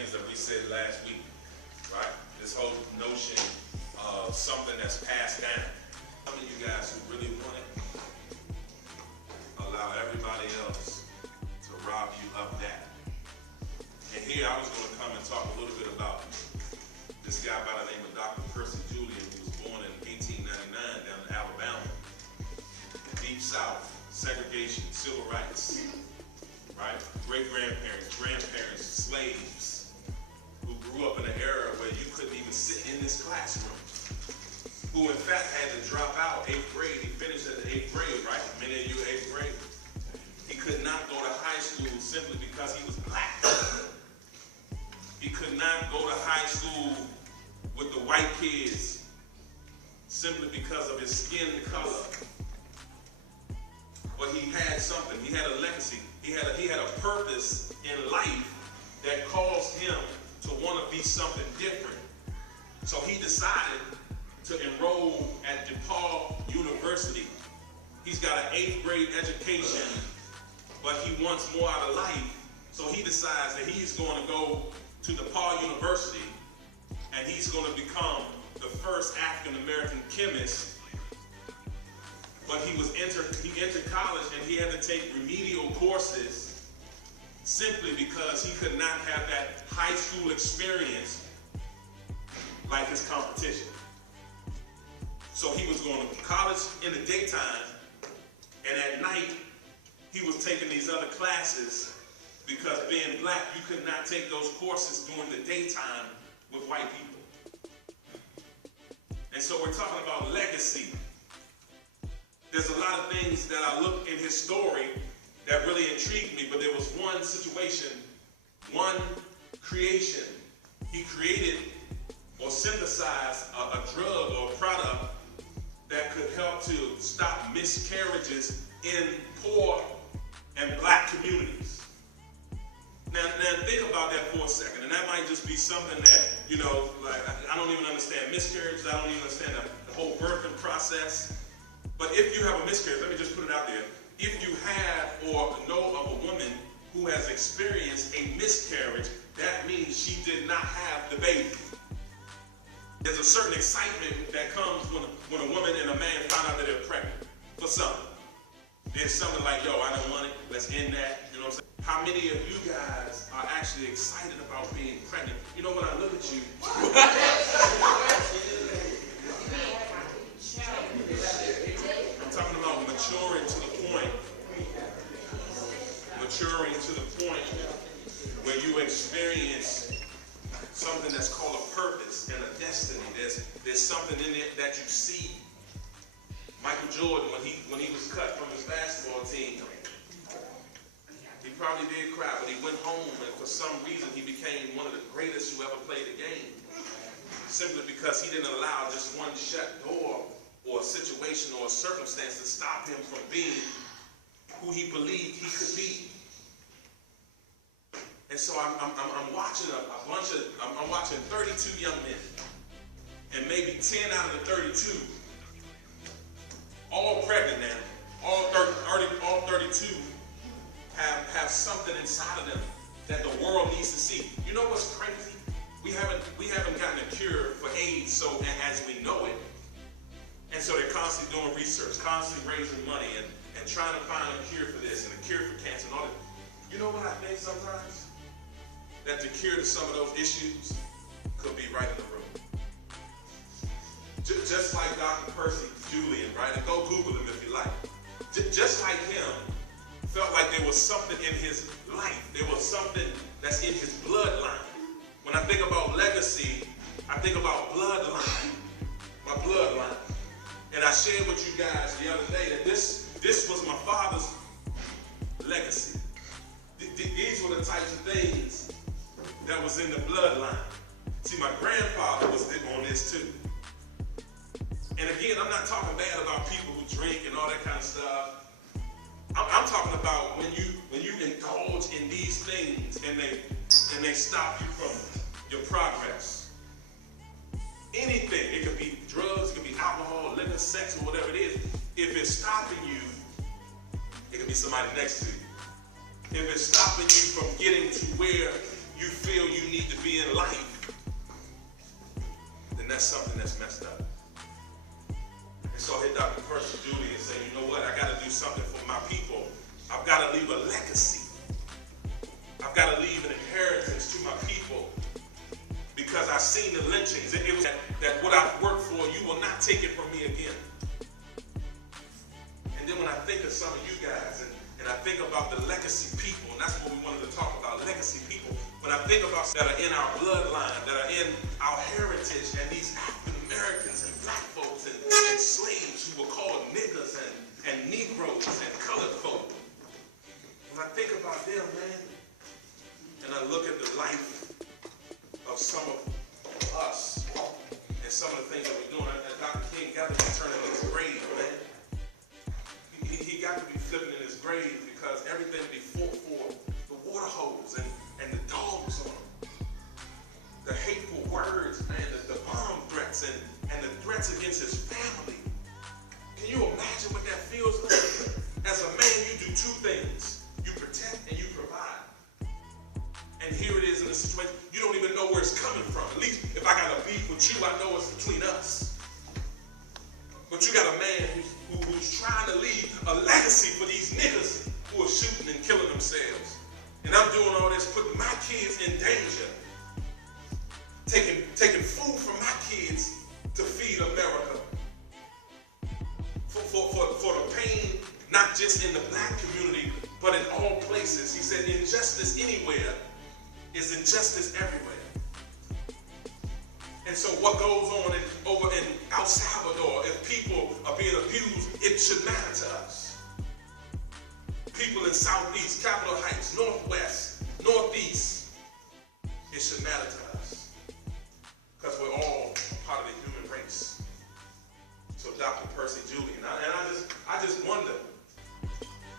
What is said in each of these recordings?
things that we said last week, right? This whole notion of something that's passed down. Some of you guys who really want it, allow everybody else to rob you of that. And here I was going to come and talk a little bit about this guy by the name of Dr. Percy Julian, who was born in 1899 down in Alabama. Deep South, segregation, civil rights, right? Great-grandparents, grandparents, slaves, who grew up in an era where you couldn't even sit in this classroom, who in fact had to drop out 8th grade. He finished at the 8th grade, right? Many of you 8th grade. He could not go to high school simply because he was black. He could not go to high school with the white kids simply because of his skin color. But he had something. He had a legacy. He had a purpose in life that caused him to want to be something different. So he decided to enroll at DePaul University. He's got an 8th grade education, but he wants more out of life. So he decides that he's going to go to DePaul University, and he's going to become the first African-American chemist. But he entered college, and he had to take remedial courses simply because he could not have that high school experience like his competition. So he was going to college in the daytime, and at night he was taking these other classes because being black, you could not take those courses during the daytime with white people. And so we're talking about legacy. There's a lot of things that I look in his story that really intrigued me, but there was one situation, one creation. He created or synthesized a drug or a product that could help to stop miscarriages in poor and black communities. Now think about that for a second, and that might just be something that, you know, like I don't even understand miscarriages, I don't even understand the whole birthing process. But if you have a miscarriage, let me just put it out there. If you have or know of a woman who has experienced a miscarriage, that means she did not have the baby. There's a certain excitement that comes when a woman and a man find out that they're pregnant for something. There's something like, yo, I don't want it, let's end that, you know what I'm saying? How many of you guys are actually excited about being pregnant? You know, when I look at you, I'm talking about maturing to the point where you experience something that's called a purpose and a destiny. There's something in it that you see. Michael Jordan, when he was cut from his basketball team, he probably did cry, but he went home, and for some reason he became one of the greatest who ever played the game. Simply because he didn't allow just one shut door or a situation or a circumstance to stop him from being who he believed he could be. And so I'm watching I'm watching 32 young men, and maybe 10 out of the 32, all pregnant now, all 32 have something inside of them that the world needs to see. You know what's crazy? We haven't gotten a cure for AIDS, so as we know it. And so they're constantly doing research, constantly raising money and trying to find a cure for this and a cure for cancer and all that. You know what I think sometimes? That the cure to some of those issues could be right in the room. Just like Dr. Percy Julian, right? And go Google him if you like. Just like him, felt like there was something in his life. There was something that's in his bloodline. When I think about legacy, I think about bloodline. My bloodline. And I shared with you guys the other day that this was my father's legacy. These were the types of things that was in the bloodline. See, my grandfather was on this too. And again, I'm not talking bad about people who drink and all that kind of stuff. I'm talking about when you indulge in these things and they stop you from your progress. Anything, it could be drugs, it could be alcohol, liquor, sex, or whatever it is. If it's stopping you, it could be somebody next to you. If it's stopping you from getting to where you feel you need to be in life, then that's something that's messed up. And so I hit Dr. Percy Judy and say, you know what, I got to do something for my people. I've got to leave a legacy. I've got to leave an inheritance to my people, because I've seen the lynchings. It was that what I've worked for, you will not take it from me again. And then when I think of some of you guys, and I think about the legacy people, and that's what we wanted to talk about, legacy people. When I think about that are in our bloodline, that are in our heritage, and these African Americans and black folks and slaves who were called niggers and Negroes and colored folk. When I think about them, man, and I look at the life of some of us and some of the things that we're doing, and Dr. King got to be turning in his grave, man. He got to be flipping in his grave, because everything before the water hose and the dogs on him, the hateful words, man, the bomb threats and the threats against his family. Can you imagine what that feels like? As a man, you do two things. You protect and you provide. And here it is in a situation, you don't even know where it's coming from. At least if I got a beef with you, I know it's between us. But you got a man who's trying to leave a legacy for these niggas who are shooting and killing themselves. And I'm doing all this, putting my kids in danger. Taking food from my kids to feed America. For the pain, not just in the black community, but in all places. He said, injustice anywhere is injustice everywhere. And so what goes on over in El Salvador, if people are being abused, it should matter to us. People in Southeast, Capitol Heights, Northwest, Northeast, it should matter to us. Because we're all part of the human race. So Dr. Percy Judy, and I just wonder,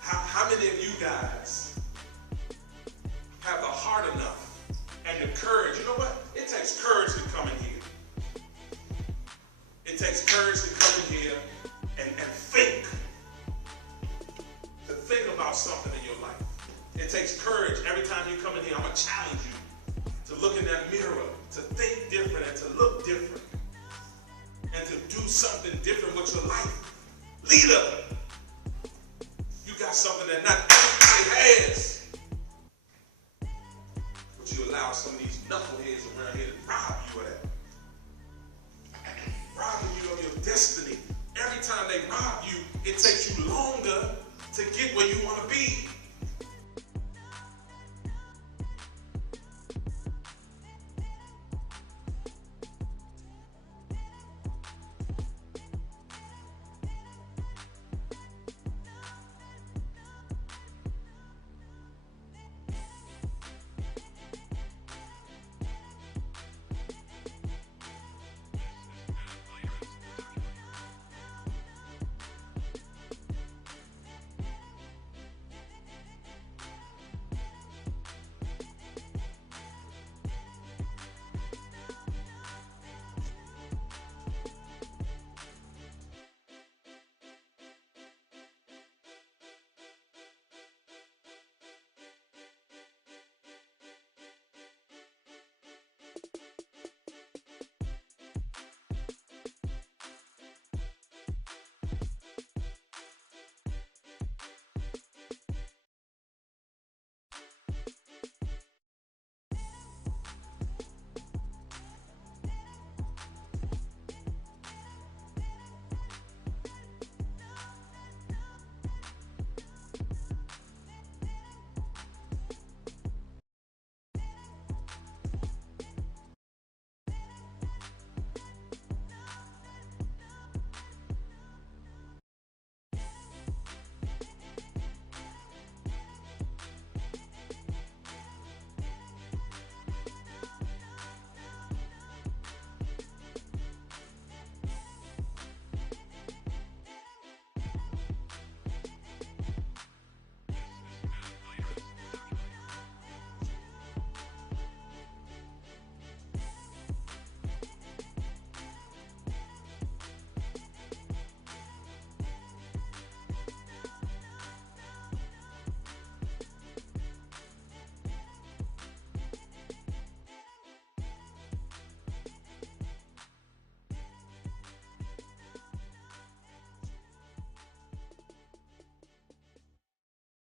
how many of you guys have the heart enough and the courage? You know what? It takes courage to come in here. It takes courage to come in here and think. To think about something in your life. It takes courage every time you come in here. I'm going to challenge you to look in that mirror, to think different and to look different. And to do something different with your life. Leader, you got something that not everybody has. But you allow some of these knuckleheads around here to rob you of that. Robbing you of your destiny. Every time they rob you, it takes you longer to get where you want to be.